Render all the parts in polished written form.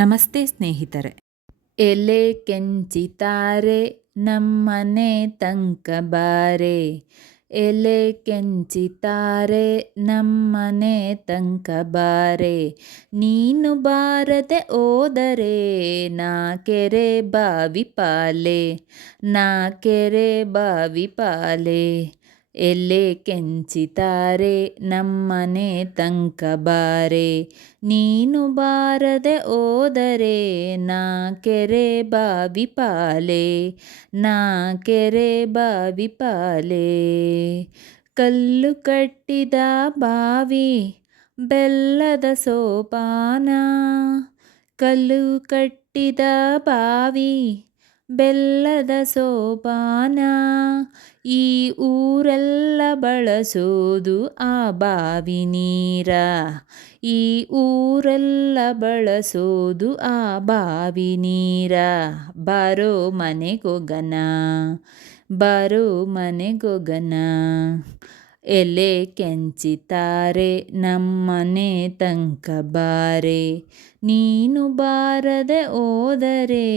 ನಮಸ್ತೆ ಸ್ನೇಹಿತರೆ. ಎಲೆ ಕೆಂಚಿತಾರೆ ನಮ್ಮನೆ ತಂಕ ಬಾರೆ, ಎಲೆ ಕೆಂಚಿತಾರೆ ನಮ್ಮನೆ ತಂಕ ಬಾರೆ, ನೀನು ಬಾರದೆ ಹೋದರೆ ನಾ ಕೆರೆ ಬಾವಿ ಪಾಲೆ, ನಾ ಕೆರೆ ಬಾವಿ ಪಾಲೆ. ಎಲೆ ಕೆಂಚಿತಾರೆ ನಮ್ಮನೆ ತಂಕ ಬಾರೆ, ನೀನು ಬಾರದೆ ಹೋದರೆ ನಾ ಕೆರೆ ಬಾವಿ ಪಾಲೆ, ನಾ ಕೆರೆ ಬಾವಿ ಪಾಲೆ. ಕಲ್ಲು ಕಟ್ಟಿದ ಬಾವಿ ಬೆಲ್ಲದ ಸೋಪಾನ, ಕಲ್ಲು ಕಟ್ಟಿದ ಬಾವಿ ಬೆಲ್ಲದ ಸೋಪಾನ, ಈ ಊರೆಲ್ಲ ಬಳಸೋದು ಆ ಬಾವಿ ನೀರ, ಈ ಊರೆಲ್ಲ ಬಳಸೋದು ಆ ಬಾವಿ ನೀರ. ಬಾರೋ ಮನೆಗೊಗನ, ಬಾರೋ ಮನೆಗೊಗನ. ಎಲೆ ಕೆಂಚಿತಾರೆ ನಮ್ಮನೆ ತಂಕ ಬಾರೆ, ನೀನು ಬಾರದೆ ಹೋದರೆ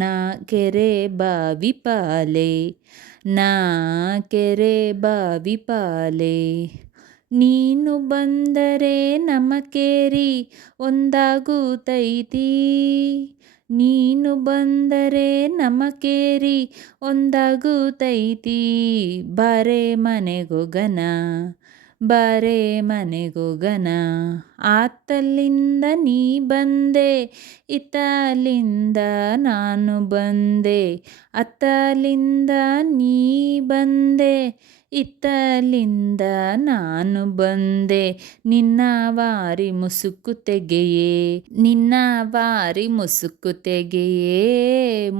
ನಾ ಕೆರೆ ಬಾವಿ ಪಾಲೆ, ನಾ ಕೆರೆ ಬಾವಿ ಪಾಲೆ. ನೀನು ಬಂದರೆ ನಮ್ಮ ಕೇರಿ ಒಂದಾಗುತ್ತೈತಿ, ನೀನು ಬಂದರೆ ನಮ್ಮ ಕೇರಿ ಒಂದಾಗುತ್ತೈತಿ. ಬಾರೆ ಮನೆಗೊಗನ, ಬಾರೆ ಮನೆಗೊಗನ. ಆತ್ತಲ್ಲಿಂದ ನೀ ಬಂದೆ, ಇತ್ತಲಿಂದ ನಾನು ಬಂದೆ, ಅತ್ತಲಿಂದ ನೀ ಬಂದೆ, ಇತ್ತಲಿಂದ ನಾನು ಬಂದೆ. ನಿನ್ನ ವಾರಿ ಮುಸುಕು ತೆಗೆಯೇ, ನಿನ್ನ ವಾರಿ ಮುಸುಕು ತೆಗೆಯೇ,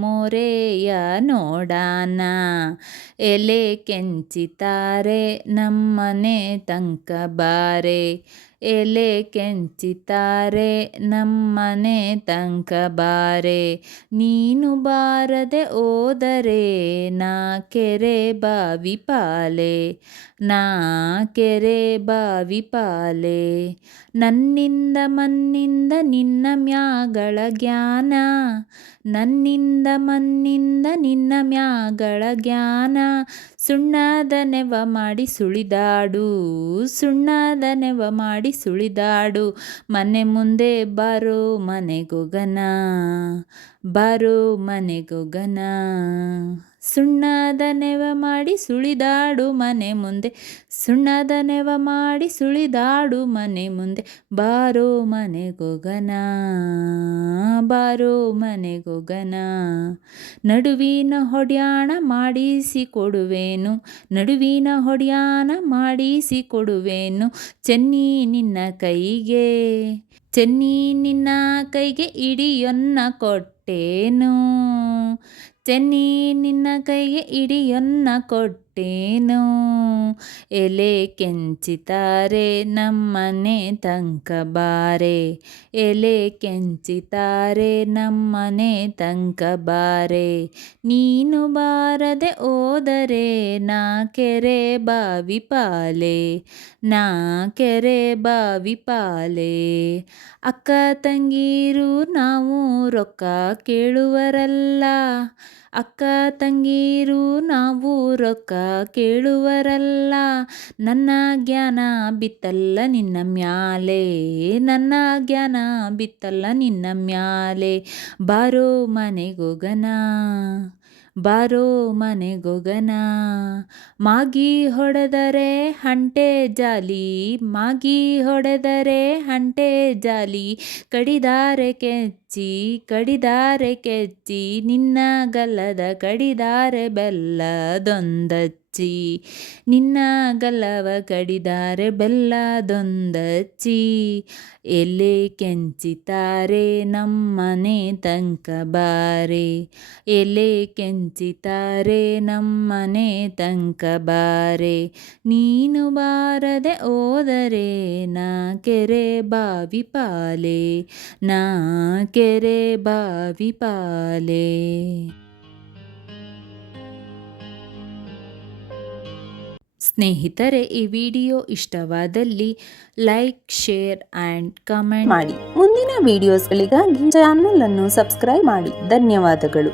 ಮೋರೆಯ ನೋಡಾನ. ಎಲೆ ಕೆಂಚಿತಾರೆ ನಮ್ಮನೆ ತಂಕ ಬಾರೆ, ಎಲೆ ಕೆಂಚಿತಾರೆ ನಮ್ಮನೆ ತಂಕ ಬಾರೆ, ನೀನು ಬಾರದೆ ಹೋದರೆ ನಾ ಕೆರೆ ಬಾವಿ ಪಾಲೆ, ನಾ ಕೆರೆ ಬಾವಿ ಪಾಲೆ. ನನ್ನಿಂದ ಮಣ್ಣಿಂದ ನಿನ್ನ ಮ್ಯಾಗಳ ಜ್ಞಾನ, ನನ್ನಿಂದ ಮಣ್ಣಿಂದ ನಿನ್ನ ಮ್ಯಾಗಳ ಜ್ಞಾನ. ಸುಣ್ಣದ ನೆವ ಮಾಡಿ ಸುಳಿದಾಡು, ಸುಣ್ಣದ ನೆವ ಮಾಡಿ ಸುಳಿದಾಡು. ಮನೆ ಮುಂದೆ ಬಾರೋ ಮನೆಗೊಗನ, ಬಾರೋ ಮನೆಗೊಗನ. ಸುಣ್ಣದ ನೆವ ಮಾಡಿ ಸುಳಿದಾಡು ಮನೆ ಮುಂದೆ, ಸುಣ್ಣದ ನೆವ ಮಾಡಿ ಸುಳಿದಾಡು ಮನೆ ಮುಂದೆ. ಬಾರೋ ಮನೆಗೊಗನ, ಬಾರೋ ಮನೆಗೊಗನ. ನಡುವಿನ ಹೊಡ್ಯಾಣ ಮಾಡಿಸಿ ಕೊಡುವೆನು, ನಡುವಿನ ಹೊಡ್ಯಾಣ ಮಾಡಿಸಿ ಕೊಡುವೆನು. ಚೆನ್ನಿ ನಿನ್ನ ಕೈಗೆ, ಚೆನ್ನಿ ನಿನ್ನ ಕೈಗೆ ಇಡಿಯೊನ್ನ ಕೊಟ್ಟೇನು, ಚೆನ್ನಿ ನಿನ್ನ ಕೈಗೆ ಇಡಿಯೊನ್ನ ಕೊಟ್ಟೇನು. ಎಲೆ ಕೆಂಚಿತಾರೆ ನಮ್ಮನೆ ತಂಕ ಬಾರೆ, ಎಲೆ ಕೆಂಚಿತಾರೆ ನಮ್ಮನೆ ತಂಕ ಬಾರೆ, ನೀನು ಬಾರದೆ ಹೋದರೆ ನಾ ಕೆರೆ ಬಾವಿ ಪಾಲೆ, ನಾ ಕೆರೆ ಬಾವಿ ಪಾಲೆ. ಅಕ್ಕ ತಂಗೀರು ನಾವು ರೊಕ್ಕ ಕೇಳುವರಲ್ಲ, ಅಕ್ಕ ತಂಗೀರು ನಾವು ರೊಕ್ಕ ಕೇಳುವರಲ್ಲ. ನನ್ನ ಜ್ಞಾನ ಬಿತ್ತಲ್ಲ ನಿನ್ನ ಮ್ಯಾಲೆ, ನನ್ನ ಜ್ಞಾನ ಬಿತ್ತಲ್ಲ ನಿನ್ನ ಮ್ಯಾಲೆ. ಬಾರೋ ಮನೆಗೊಗನ, ಬಾರೋ ಮನೆಗೊಗನ. ಮಾಗಿ ಹೊಡೆದರೆ ಹಂಟೆ ಜಾಲಿ, ಮಾಗಿ ಹೊಡೆದರೆ ಹಂಟೆ ಜಾಲಿ. ಕಡಿದಾರೆ ಕೆಚ್ಚಿ, ಕಡಿದಾರೆ ಕೆಚ್ಚಿ, ನಿನ್ನ ಗಲ್ಲದ ಕಡಿದಾರೆ ಬೆಲ್ಲದೊಂದಚ್ಚಿ, ನಿನ್ನ ಗಲ್ಲವ ಕಡಿದಾರೆ ಬೆಲ್ಲದೊಂದಚ್ಚಿ. ಎಲೆ ಕೆಂಚಿತಾರೆ ನಮ್ಮನೆ ತಂಕ ಬಾರೆ, ಎಲೆ ಕೆಂಚಿತಾರೆ ನಮ್ಮನೆ ತಂಕ ಬಾರೆ, ನೀನು ಬಾರದೆ ಹೋದರೆ ನಾ ಕೆರೆ ಬಾವಿ ಪಾಲೆ, ನಾ ಕೆರೆ ಬಾವಿ ಪಾಲೆ. ಸ್ನೇಹಿತರೆ, ಈ ವಿಡಿಯೋ ಇಷ್ಟವಾದಲ್ಲಿ ಲೈಕ್, ಶೇರ್ ಆ್ಯಂಡ್ ಕಮೆಂಟ್ ಮಾಡಿ. ಮುಂದಿನ ವಿಡಿಯೋಸ್ಗಳಿಗಾಗಿ ಚಾನಲ್ ಅನ್ನು ಸಬ್ಸ್ಕ್ರೈಬ್ ಮಾಡಿ. ಧನ್ಯವಾದಗಳು.